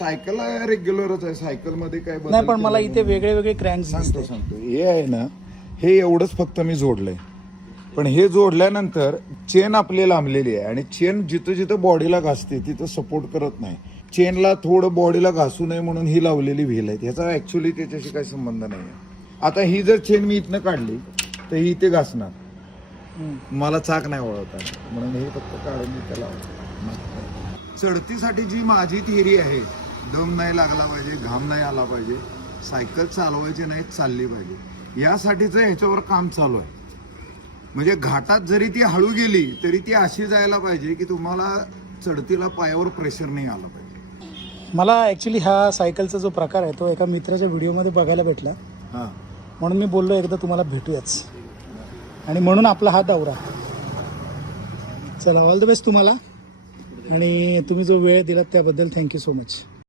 Cycle रेग्युलरच आहे, cycle मध्ये काय बदल नाही, पण मला केला इथे नाही. वेगळे वेगळे क्रँक्स सांगतो हे आहे ना, हे एवढंच फक्त मी जोडलंय. पण हे जोडल्यानंतर चेन आपली लांबलेली आहे आणि चेन जिथं जिथं बॉडीला घासते तिथं सपोर्ट करत नाही. चेनला थोडं बॉडीला घासू नये म्हणून ही लावलेली व्हील आहे. ह्याचा ऍक्च्युली त्याच्याशी काही संबंध नाही आहे. आता ही जर चेन मी इथनं काढली तर ही इथे घासणार, मला चाक नाही वळवता, म्हणून हे फक्त काढून मी त्याला चढतीसाठी जी माझी थिअरी आहे, दम नाही लागला पाहिजे, घाम नाही आला पाहिजे, सायकल चालवायची नाही, चालली पाहिजे, यासाठीच ह्याच्यावर काम चालू आहे. म्हणजे घाटात जरी ती हळू गेली तरी ती अशी जायला पाहिजे की तुम्हाला चढतीला पायावर प्रेशर नाही आला पाहिजे. मला ॲक्च्युली हा सायकलचा जो प्रकार आहे तो एका मित्राच्या व्हिडिओमध्ये बघायला भेटला, हां, म्हणून मी बोललो एकदा तुम्हाला भेटूयाच, आणि म्हणून आपला हा दौरा. चला, ऑल द बेस्ट तुम्हाला, आणि तुम्ही जो वेळ दिलात त्याबद्दल थँक्यू सो मच.